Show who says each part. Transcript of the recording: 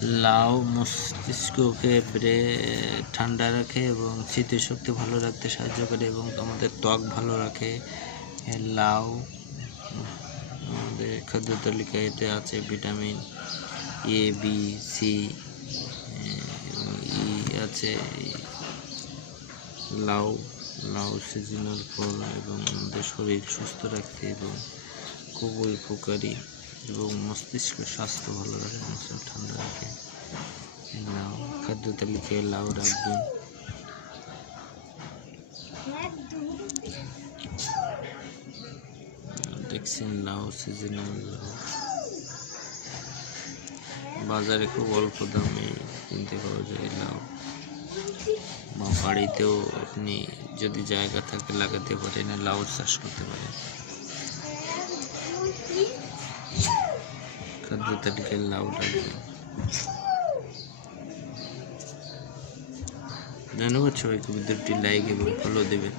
Speaker 1: লাউ মস্তিষ্ককে ঠান্ডা রাখে এবং স্মৃতিশক্তি ভালো রাখতে সাহায্য করে এবং আমাদের ত্বক ভালো রাখে। লাউ, আমাদের খাদ্য তালিকায় এতে আছে vitamin A B C E আছে। লাউ লাউ সিজনাল ফল এবং আমাদের শরীর সুস্থ রাখতে এবং খুবই উপকারী। এবং মস্তিষ্ক স্বাস্থ্য ভালো রাখে, মস্তিষ্ক ঠান্ডা রাখে। লাউ খাদ্য তালিকায় লাউ রাখবেন দেখছেন লাউ সিজনাল লাউ। বাজারে খুব অল্প দামে কিনতে পাওয়া যায় লাউ। বা বাড়িতেও আপনি যদি জায়গা থাকে লাগাতে পারেন, লাউ চাষ করতে পারেন। খাদ্য তালিকায় লাউ রাখবেন ধন্যবাদ সবাইকে কবিতাটি লাইক এবং ফলো দেবেন